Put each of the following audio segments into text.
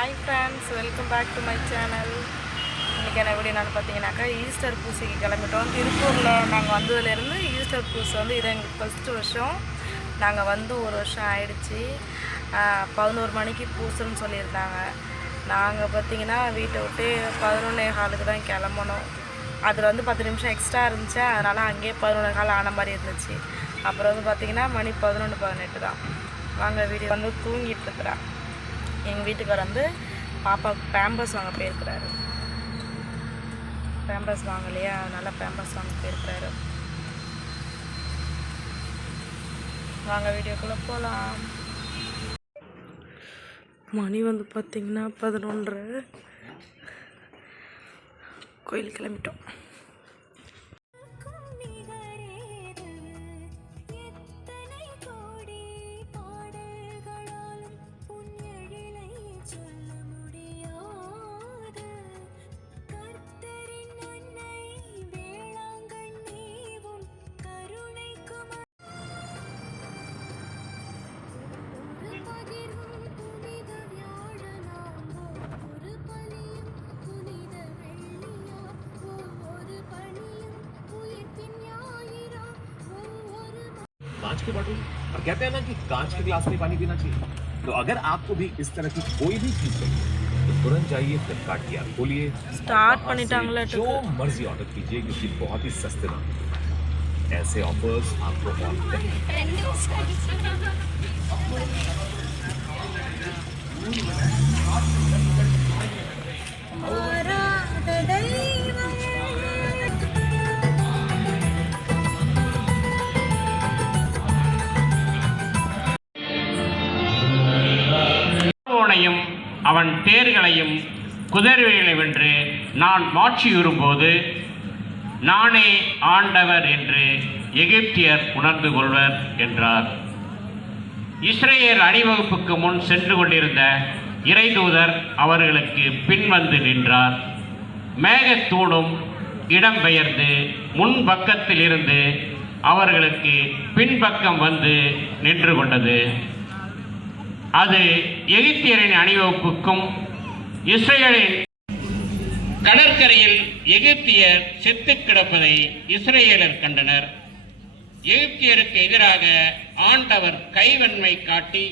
Hi friends, welcome back to my channel. இன்றைக்கி என்ன எப்படின்னு பார்த்தீங்கன்னாக்கா ஈஸ்டர் பூசைக்கு கிளம்பிட்டோம். திருப்பூரில் நாங்கள் வந்ததுலேருந்து ஈஸ்டர் பூசை வந்து இது எங்களுக்கு ஃபஸ்ட்டு வருஷம். நாங்கள் வந்து ஒரு வருஷம் ஆயிடுச்சு. 11 மணிக்கு பூசைன்னு சொல்லியிருந்தாங்க. நாங்கள் பார்த்திங்கன்னா வீட்டை விட்டு 11:15 தான் கிளம்பணும். அதில் வந்து 10 நிமிஷம் எக்ஸ்ட்ரா இருந்துச்சு, அதனால் அங்கேயே 11:15 ஆன மாதிரி இருந்துச்சு. அப்புறம் வந்து பார்த்திங்கன்னா மணி 11-18 தான். வாங்க வீடியோ வந்து தூங்கிட்டுருக்குறா. எங்கள் வீட்டுக்கார் வந்து பாப்பா பேம்பர்ஸ் வாங்க போயிருக்கிறாரு. பேம்பர்ஸ் வாங்கலையா, அதனால் பேம்பர்ஸ் வாங்க போயிருக்கிறாரு. வாங்க வீடியோக்குள்ளே போகலாம். மணி வந்து பார்த்திங்கன்னா 11:30. கோயிலுக்கு கிளம்பிட்டோம். कांच की बॉटल और कहते हैं ना कि कांच के ग्लास में पानी पीना चाहिए। तो अगर आपको भी इस तरह की कोई भी चीज चाहिए तो तुरंत जाइए फ्लिपकार्ट की ऐप खोलिए, स्टार्ट பண்ணிட்டாங்களே, जो मर्जी ऑर्डर कीजिए क्योंकि बहुत ही सस्ते दाम ऐसे ऑफर्स आपको और அவன் தேர்களையும் குதிரைகளை வென்று நான் மாட்சியுறும்போது நானே ஆண்டவர் என்று எகிப்தியர் உணர்ந்து கொள்வர் என்றார். இஸ்ரேல் அணிவகுப்புக்கு முன் சென்று கொண்டிருந்த இறைதூதர் அவர்களுக்கு பின்வந்து நின்றார். மேகத்தூணும் இடம்பெயர்ந்து முன்பக்கத்தில் இருந்து அவர்களுக்கு பின்பக்கம் வந்து நின்று கொண்டது. அது எகிப்தியரின் அணிவகுப்புக்கும் இஸ்ரேலின் கடற்கரையில் எகிப்தியர் செத்து கிடப்பதை இஸ்ரேலர் கண்டனர். எகிப்தியருக்கு எதிராக ஆண்டவர் கைவன்மை காட்டி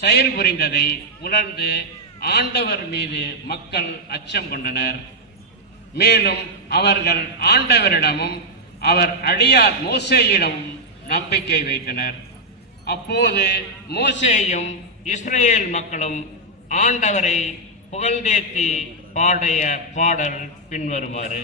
செயல் புரிந்ததை உணர்ந்து ஆண்டவர் மீது மக்கள் அச்சம் கொண்டனர். மேலும் அவர்கள் ஆண்டவரிடமும் அவர் அடியார் மோசேயிடமும் நம்பிக்கை வைத்தனர். அப்போது மோசேயும் இஸ்ரேல் மக்களும் ஆண்டவரை புகழ்ந்தேத்தி பாடிய பாடல் பின்வருமாறு.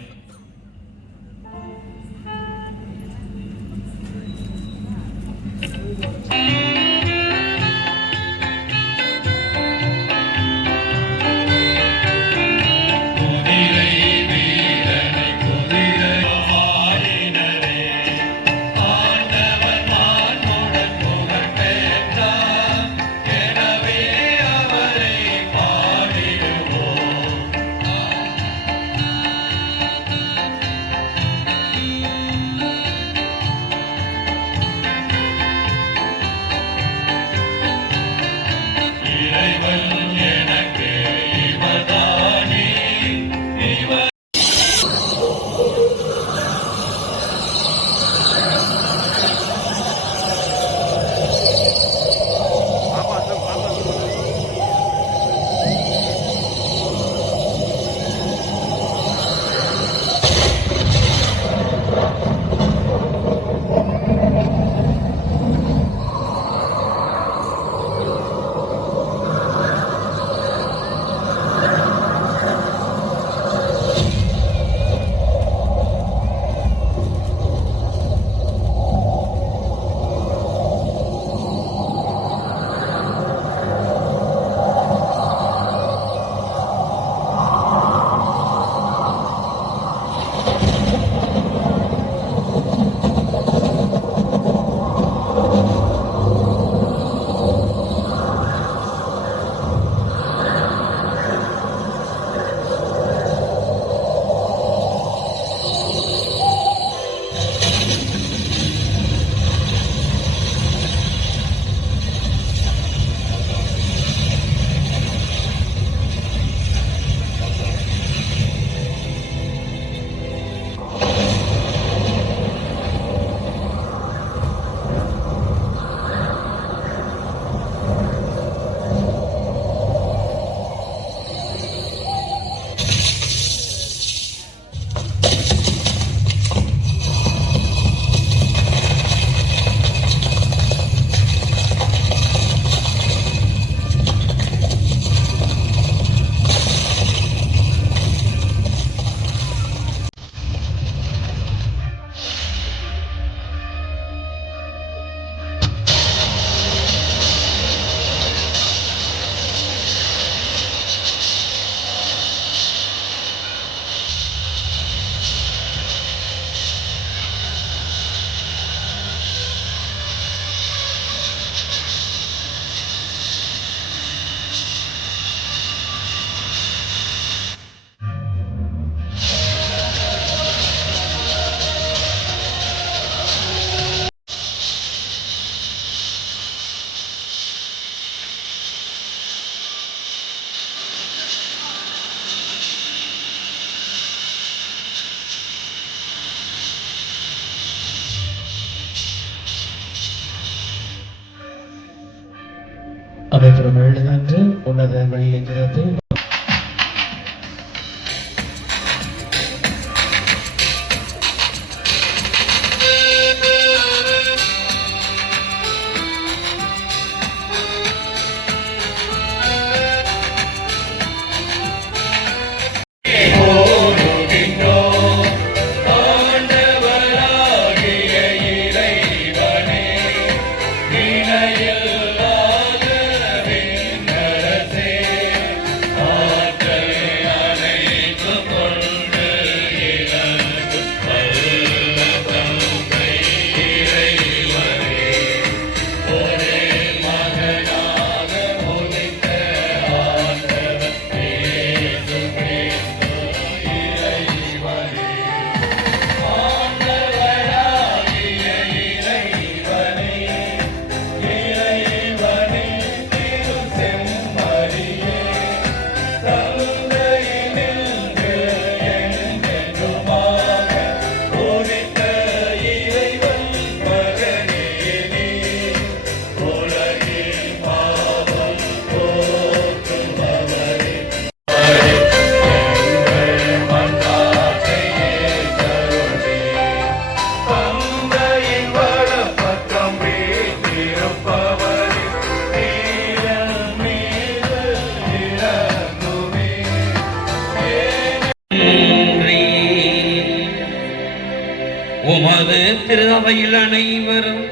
உமது திருவையில் அனைவரும்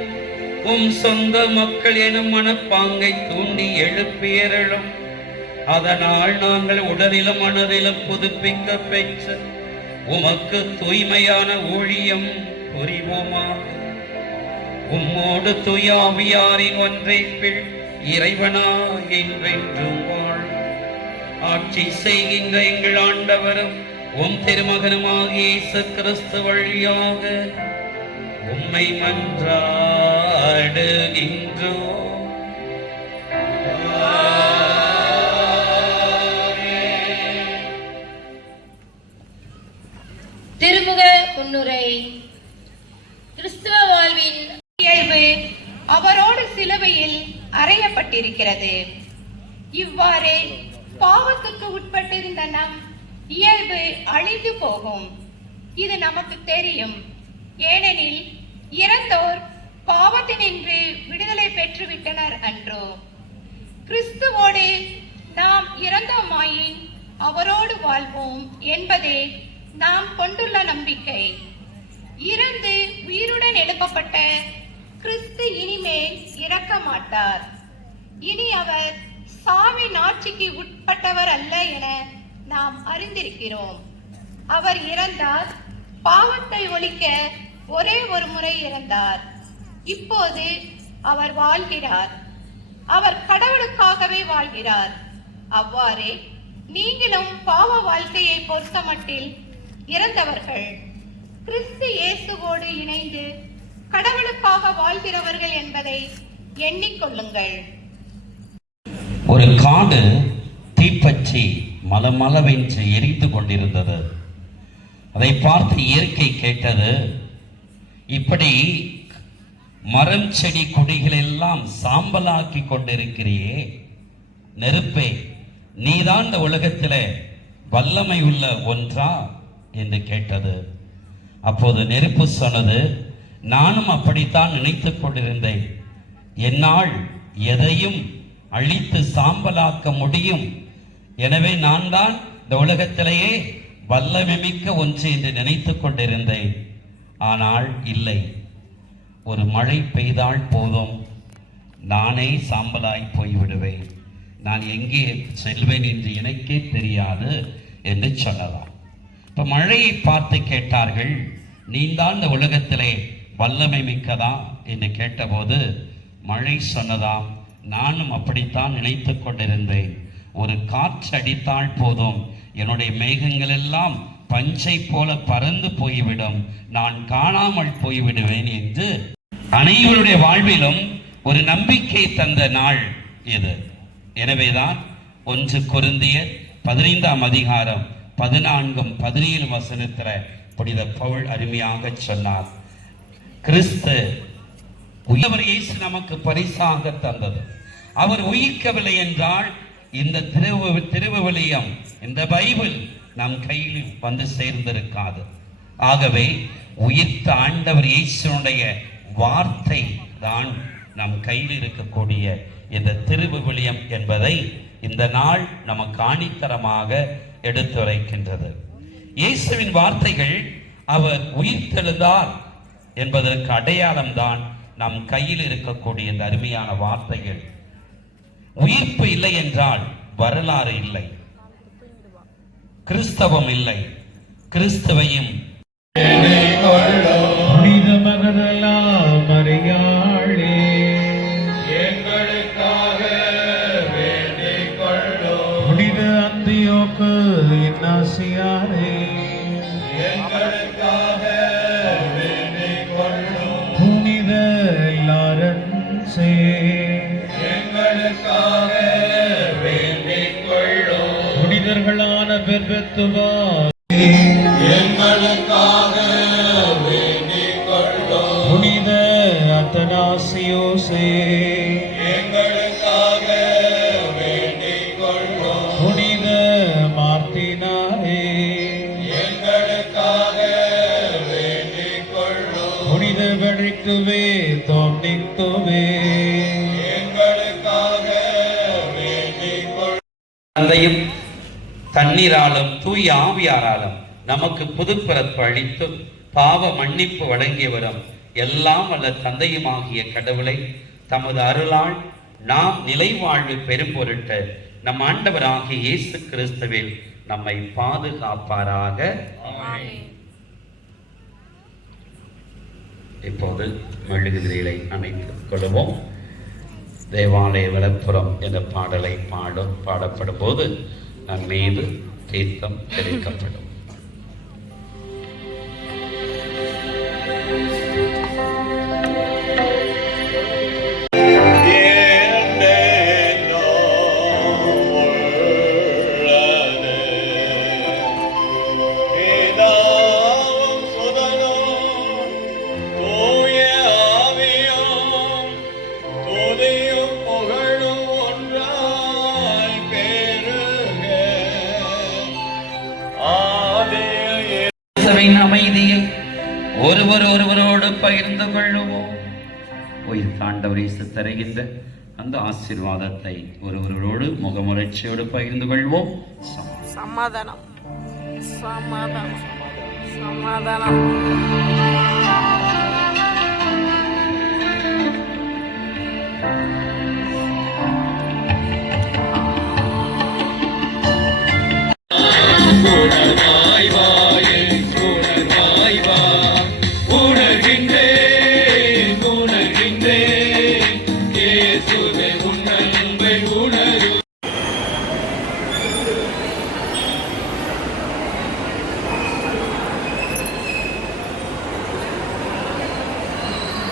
உம் சொந்த மக்கள் எனும் மனப்பாங்கை தூண்டி எழுப்பியறலும். அதனால் நாங்கள் உடலிலும் மனதிலும் புதுப்பிக்க பெற்று உமக்கு தூய்மையான ஊழியம் புரிவோமாக. உம்மோடு தூயாவியாரின் ஒன்றைப்பில் இறைவனா என்றென்றும் வாழ் ஆட்சி செய்கின்ற எங்கள் ஆண்டவரும் உம் திருமகனுமாகிய இயேசு கிறிஸ்து வழியாக உம்மை மன்றாடுகின்றோம். திருமுக முன்னுரை. கிறிஸ்துவ வாழ்வின் இயல்பு அவரோடு சிலுவையில் அறையப்பட்டிருக்கிறது. இவ்வாறு பாவத்துக்கு உட்பட்டிருந்த நம் இயல்பு அழிந்து போகும். இது நமக்கு தெரியும். ஏனெனில் இறந்தோர் பாவத்தினின்று விடுதலை பெற்றுவிட்டனர் அன்றோ. கிறிஸ்துவோடு நாம் இறந்தோமாயின் அவரோடு வாழ்வோம் என்பதே நாம் கொண்டுள்ள நம்பிக்கை. இறந்து உயிருடன் எழுப்பப்பட்ட கிறிஸ்து இனிமேல் இறக்க மாட்டார். இனி அவர் சாவின் ஆட்சிக்கு உட்பட்டவர் அல்ல என நாம் அறிந்திருக்கிறோம். அவர் இறந்தார், பாவத்தை ஒழிக்க ஒரே ஒரு முறை இறந்தார். இப்போது அவர் வாழ்கிறார். அவர் கடவுளுக்காகவே வாழ்கிறார். அவ்வாறே நீங்களும் பாவ வாழ்க்கையை பொறுத்தமட்டில் இறந்தவர்கள் கிறிஸ்து இயேசுவோடு இணைந்து கடவுளுக்காக வாழ்கிறவர்கள் என்பதை எண்ணிக்கொள்ளுங்கள். ஒரு காடு தீப்பற்றி மலமளவென்று எரிந்து கொண்டிருந்தது. அதை பார்த்து இயற்கை கேட்டது, இப்படி மரம் செடி கொடிகள் எல்லாம் சாம்பலாக்கி கொண்டிருக்கிறியே, நெருப்பே, நீதான் இந்த உலகத்தில் வல்லமை உள்ள ஒன்றா என்று கேட்டது. அப்போது நெருப்பு சொன்னது, நானும் அப்படித்தான் நினைத்து கொண்டிருந்தேன். என்னால் எதையும் அழித்து சாம்பலாக்க முடியும். எனவே நான் தான் இந்த உலகத்திலேயே வல்லமை மிக்க ஒன்று என்று நினைத்து கொண்டிருந்தேன். ஆனால் இல்லை, ஒரு மழை பெய்தால் போதும், நானே சாம்பலாய் போய்விடுவேன். நான் எங்கே செல்வேன் என்று எனக்கே தெரியாது என்று சொல்லலாம். இப்போ மழையை பார்த்து கேட்டார்கள், நீதான் இந்த உலகத்திலே வல்லமை மிக்கதா என்று கேட்டபோது மழை சொன்னதாம், நானும் அப்படித்தான் நினைத்து கொண்டிருந்தேன். ஒரு காற்று அடித்தால் போதும், என்னுடைய மேகங்கள் எல்லாம் பஞ்சை போல பறந்து போய்விடும், நான் காணாமல் போய்விடுவேன் என்று அனைவருடைய வாழ்விலும் ஒரு நம்பிக்கை தந்த நாள் இது. எனவேதான் 1 கொரிந்தியர் 15ஆம் அதிகாரம் 14-17 வசனத்தில் புனித பவுல் அருமையாக சொன்னார், கிறிஸ்து உயர்வர் இயேசு நமக்கு பரிசாக தந்தது. அவர் உயிர்க்கவில்லை என்றால் இந்த திருவிவிலியம், இந்த பைபிள் நம் கையில் வந்து சேர்ந்திருக்காது. ஆகவே உயிர்த்த ஆண்டவர் இயேசுனுடைய வார்த்தை தான் நம் கையில் இருக்கக்கூடிய இந்த திருவிவிலியம் என்பதை இந்த நாள் நமக்கு ஆணித்தரமாக எடுத்துரைக்கின்றது. இயேசுவின் வார்த்தைகள் அவர் உயிர்த்தெழுந்தார் என்பதற்கு அடையாளம்தான் நம் கையில் இருக்கக்கூடிய இந்த அருமையான வார்த்தைகள். உயிர்ப்பு இல்லை என்றால் வரலாறு இல்லை, கிறிஸ்தவம் இல்லை. கிறிஸ்துவையும் புனித மகதலா மரியாளே எங்களுக்காக வேண்டிக் கொள்ளும். புனித அந்தியோக்கு இன்னாசியாரே எங்களுக்காக வேண்டிக் கொள்ளும். புனித லாரன்சே எங்களுக்காக வேண்டிக் கொள்ளும். புனிதர்களான பெர்பெத்துவா எங்களுக்காக வேண்டிக் கொள்ளும். புனித அத்தனாசியோசே எங்களுக்காக வேண்டிக் கொள்ளும். புனித மார்த்தினாரே எங்களுக்காக வேண்டிக் கொள்ளும். புனித வெழிக்குவே தோன்னிக்குவே எங்களுக்காக வேண்டிக் கொள்ளும். தந்தையும் தண்ணீராலும் தூய ஆவியாராலும் நமக்கு புதுப்பிறப்பு அளித்து பாவ மன்னிப்பு வழங்கியவரும் எல்லாம் வல்ல தந்தையுமாகிய கடவுளை தமது அருளால் நாம் நிலை வாழ்வு பெரும் பொருட்டு நம் ஆண்டவராகிய இயேசு கிறிஸ்துவில் நம்மை பாதுகாப்பாராக. இப்போது மெழுகுதிரிகளை அணைத்துக் கொள்வோம். தேவாலய விளப்புறம் என்ற பாடலை பாடப்படும் போது நம் மீது தீர்த்தம் தெளிக்கப்படும். அமைதியை ஒருவரோடு பகிர்ந்து கொள்ளுவோம். உயிர் ஆண்டவர் இயேசு தருகின்ற அந்த ஆசீர்வாதத்தை ஒருவரோடு முகமுறைச்சியோடு பகிர்ந்து கொள்வோம். சமாதானம் சமாதானம் சமாதானம்.